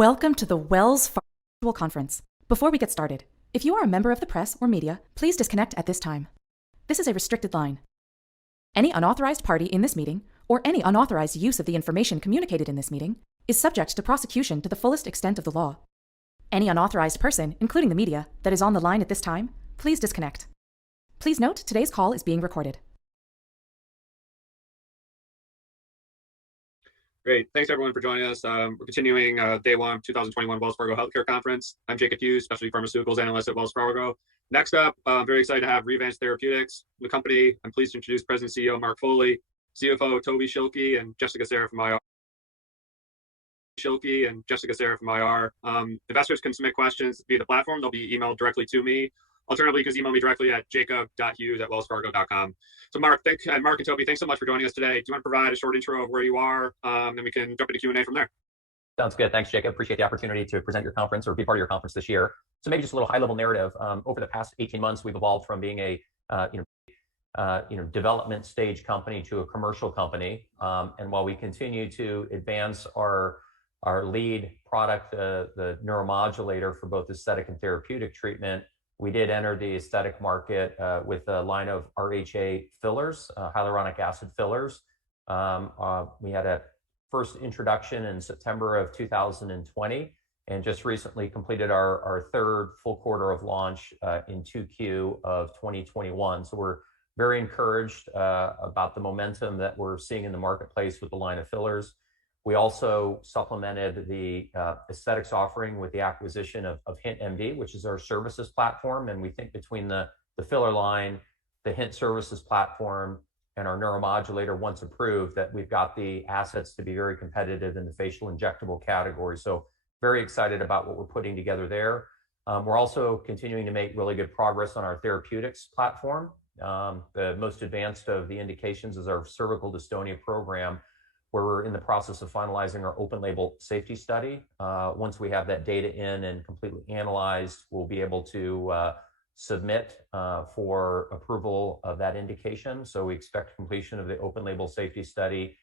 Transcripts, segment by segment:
Welcome to the Wells Fargo Virtual Conference. Before we get started, if you are a member of the press or media, please disconnect at this time. This is a restricted line. Any unauthorized party in this meeting, or any unauthorized use of the information communicated in this meeting, is subject to prosecution to the fullest extent of the law. Any unauthorized person, including the media, that is on the line at this time, please disconnect. Please note, today's call is being recorded. Great. Thanks, everyone, for joining us. We're continuing day one of 2021 Wells Fargo Healthcare Conference. I'm Jacob Hughes, Specialty Pharmaceuticals Analyst at Wells Fargo. Next up, I'm very excited to have Revance Therapeutics. The company, I'm pleased to introduce President and CEO Mark Foley, CFO Toby Schilke, and Jessica Sarah from IR. Investors can submit questions via the platform. They'll be emailed directly to me. Alternatively, you can email me directly at jacob.hughes@wellsfargo.com. So Mark and Toby, thanks so much for joining us today. Do you want to provide a short intro of where you are, and we can jump into Q&A from there? Sounds good. Thanks, Jacob. Appreciate the opportunity to present your conference or be part of your conference this year. So maybe just a little high-level narrative. Over the past 18 months, we've evolved from being a development stage company to a commercial company. And while we continue to advance our lead product, the neuromodulator for both aesthetic and therapeutic treatment, we did enter the aesthetic market with a line of RHA fillers, hyaluronic acid fillers. We had a first introduction in September of 2020, and just recently completed our third full quarter of launch in 2Q of 2021. So we're very encouraged about the momentum that we're seeing in the marketplace with the line of fillers. We also supplemented the aesthetics offering with the acquisition of HintMD, which is our services platform. And we think between the filler line, the Hint services platform, and our neuromodulator, once approved, that we've got the assets to be very competitive in the facial injectable category. So very excited about what we're putting together there. We're also continuing to make really good progress on our therapeutics platform. The most advanced of the indications is our cervical dystonia program, where we're in the process of finalizing our open label safety study. Once we have that data in and completely analyzed, we'll be able to submit for approval of that indication. So we expect completion of the open label safety study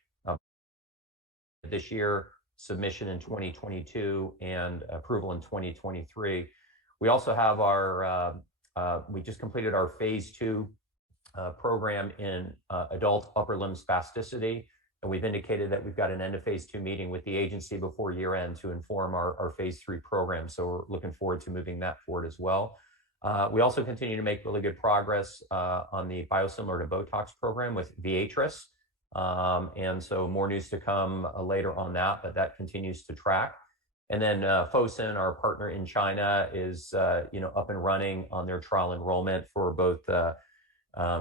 this year, submission in 2022, and approval in 2023. We also have we just completed our phase 2 program in adult upper limb spasticity. And we've indicated that we've got an end of phase 2 meeting with the agency before year end to inform our phase 3 program. So we're looking forward to moving that forward as well. We also continue to make really good progress on the biosimilar to Botox program with Viatris. And so more news to come later on that, but that continues to track. And then Fosun, our partner in China, is up and running on their trial enrollment for both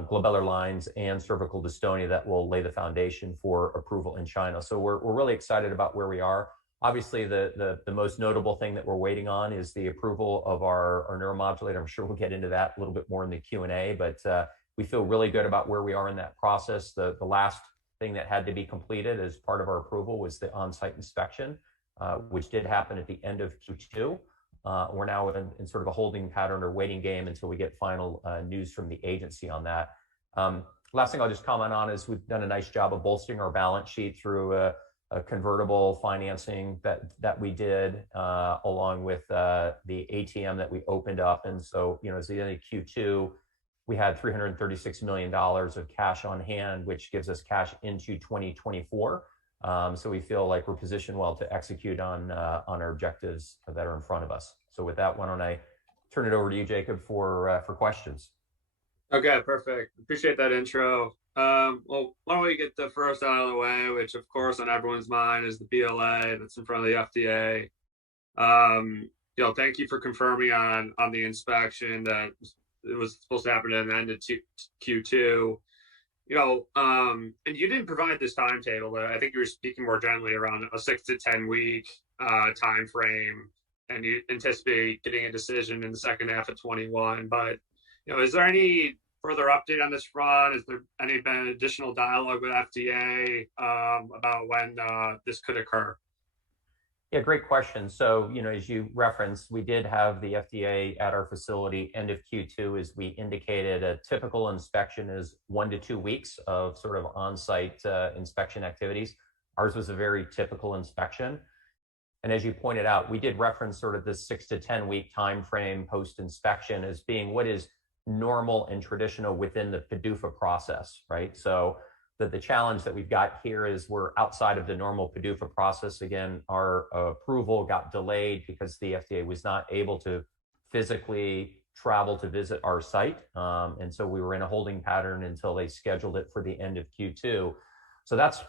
glabellar lines and cervical dystonia that will lay the foundation for approval in China. So we're really excited about where we are. Obviously, the most notable thing that we're waiting on is the approval of our neuromodulator. I'm sure we'll get into that a little bit more in the Q&A, but we feel really good about where we are in that process. The last thing that had to be completed as part of our approval was the on-site inspection, which did happen at the end of Q2. We're now in sort of a holding pattern or waiting game until we get final news from the agency on that. Last thing I'll just comment on is we've done a nice job of bolstering our balance sheet through a convertible financing that we did along with the ATM that we opened up. And so, as the end of Q2, we had $336 million of cash on hand, which gives us cash into 2024. So we feel like we're positioned well to execute on our objectives that are in front of us. So with that, why don't I turn it over to you, Jacob, for questions? Okay, perfect. Appreciate that intro. Well, why don't we get the first out of the way, which of course on everyone's mind is the BLA that's in front of the FDA. Thank you for confirming on the inspection that it was supposed to happen at the end of Q2. And you didn't provide this timetable, but I think you were speaking more generally around a 6 to 10 week time frame, and you anticipate getting a decision in the second half of 21. But is there any further update on this front? Has there been additional dialogue with FDA about when this could occur? Yeah, great question. So, as you referenced, we did have the FDA at our facility end of Q2, as we indicated. A typical inspection is 1 to 2 weeks of sort of on-site inspection activities. Ours was a very typical inspection. And as you pointed out, we did reference sort of this 6 to 10 week time frame post inspection as being what is normal and traditional within the PDUFA process, right? So the challenge that we've got here is we're outside of the normal PDUFA process. Again, our approval got delayed because the FDA was not able to physically travel to visit our site. And so we were in a holding pattern until they scheduled it for the end of Q2. So that's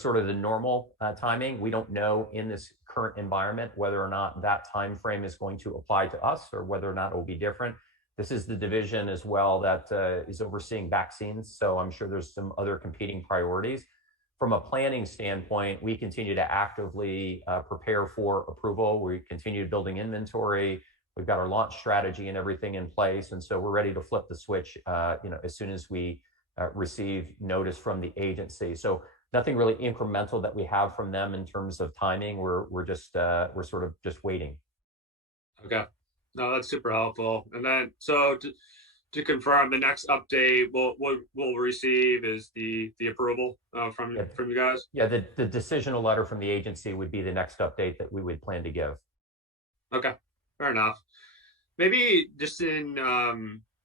sort of the normal timing. We don't know in this current environment whether or not that time frame is going to apply to us or whether or not it will be different. This is the division as well that is overseeing vaccines. So I'm sure there's some other competing priorities. From a planning standpoint, we continue to actively prepare for approval. We continue building inventory. We've got our launch strategy and everything in place. And so we're ready to flip the switch as soon as we receive notice from the agency. So nothing really incremental that we have from them in terms of timing. We're sort of just waiting. Okay. No, that's super helpful. And then, so to confirm, the next update we'll receive is the approval from you guys. Yeah, the decisional letter from the agency would be the next update that we would plan to give. Okay, fair enough. Maybe just in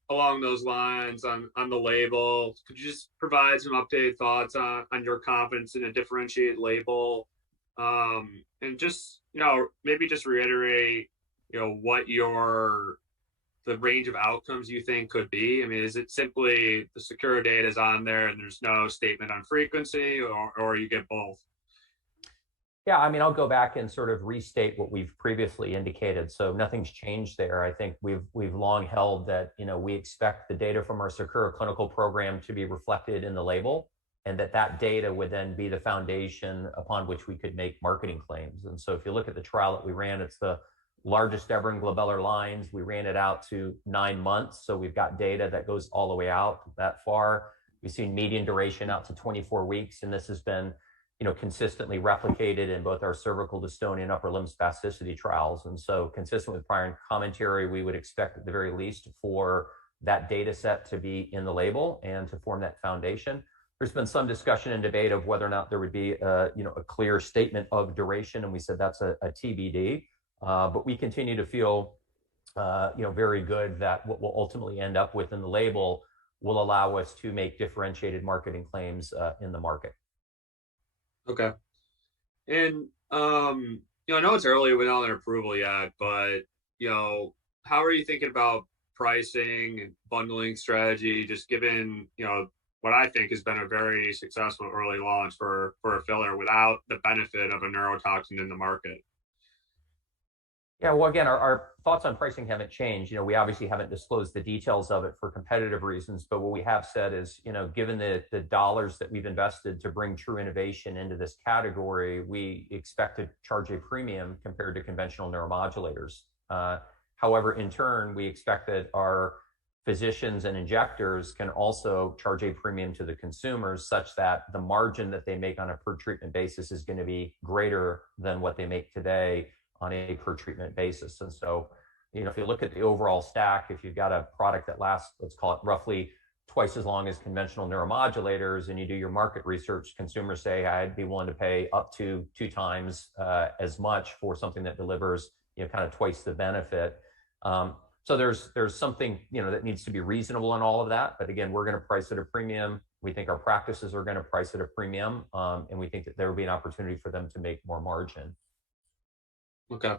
along those lines on the label, could you just provide some updated thoughts on your confidence in a differentiated label, and just maybe just reiterate what the range of outcomes you think could be? I mean, is it simply the secure data is on there and there's no statement on frequency, or you get both? Yeah, I mean, I'll go back and sort of restate what we've previously indicated. So nothing's changed there. I think we've long held that we expect the data from our Sakura clinical program to be reflected in the label, and that data would then be the foundation upon which we could make marketing claims. And so if you look at the trial that we ran, it's the largest ever in glabellar lines. We ran it out to 9 months. So we've got data that goes all the way out that far. We've seen median duration out to 24 weeks. And this has been, consistently replicated in both our cervical dystonia and upper limb spasticity trials. And so consistent with prior commentary, we would expect at the very least for that data set to be in the label and to form that foundation. There's been some discussion and debate of whether or not there would be a clear statement of duration. And we said that's a TBD. But we continue to feel, very good that what we'll ultimately end up with in the label will allow us to make differentiated marketing claims in the market. Okay. And, I know it's early without an approval yet, but, how are you thinking about pricing and bundling strategy, just given, what I think has been a very successful early launch for a filler without the benefit of a neurotoxin in the market? Yeah, well, again, our thoughts on pricing haven't changed. We obviously haven't disclosed the details of it for competitive reasons, but what we have said is, given the dollars that we've invested to bring true innovation into this category, we expect to charge a premium compared to conventional neuromodulators. However, in turn, we expect that our physicians and injectors can also charge a premium to the consumers such that the margin that they make on a per treatment basis is going to be greater than what they make today on a per treatment basis. And so, if you look at the overall stack, if you've got a product that lasts, let's call it roughly twice as long as conventional neuromodulators, and you do your market research, consumers say, I'd be willing to pay up to 2 times as much for something that delivers, kind of twice the benefit. So there's something, that needs to be reasonable in all of that. But again, we're going to price at a premium. We think our practices are going to price at a premium. And we think that there will be an opportunity for them to make more margin. Okay.